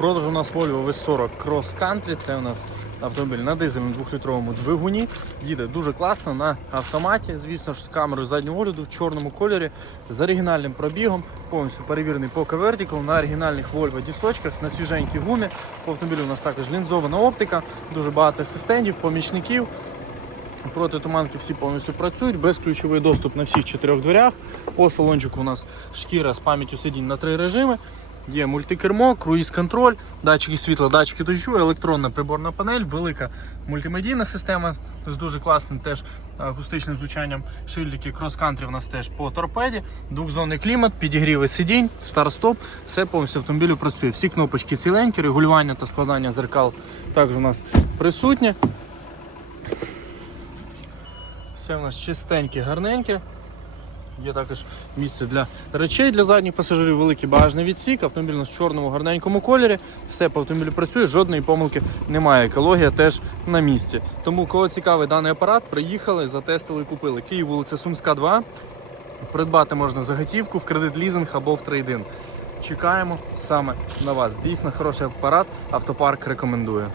продажу у нас Volvo V40 Cross Country. Це у нас автомобіль на дизельному 2-літровому двигуні. Їде дуже класно на автоматі. Звісно ж, з камерою заднього огляду в чорному кольорі, з оригінальним пробігом, повністю перевірений по Vertical на оригінальних Volvo дісочках, на свіженькій гумі. По автомобілю у нас також лінзована оптика, дуже багато асистентів, помічників. Протитуманки всі повністю працюють, безключовий доступ на всіх чотирьох дверях. По салончику у нас шкіра з пам'яттю сидінь на три режими. Є мультикермо, круїз-контроль, датчики світла, датчики дощу, електронна приборна панель, велика мультимедійна система з дуже класним теж акустичним звучанням. Шильдики крос-кантрі у нас теж по торпеді, двохзонний клімат, підігріви сидінь, старт-стоп. Все повністю автомобілю працює. Всі кнопочки ціленькі, регулювання та складання зеркал також у нас присутнє. Все у нас чистеньке, гарненьке. Є також місце для речей для задніх пасажирів, великий багажний відсік, автомобіль в чорному гарненькому кольорі. Все по автомобілю працює, жодної помилки немає. Екологія теж на місці. Тому, кого цікавий даний апарат, приїхали, затестили, купили. Київ, вулиця Сумська, 2. Придбати можна за готівку в кредит лізинг або в трейдин. Чекаємо саме на вас. Дійсно хороший апарат, автопарк рекомендує.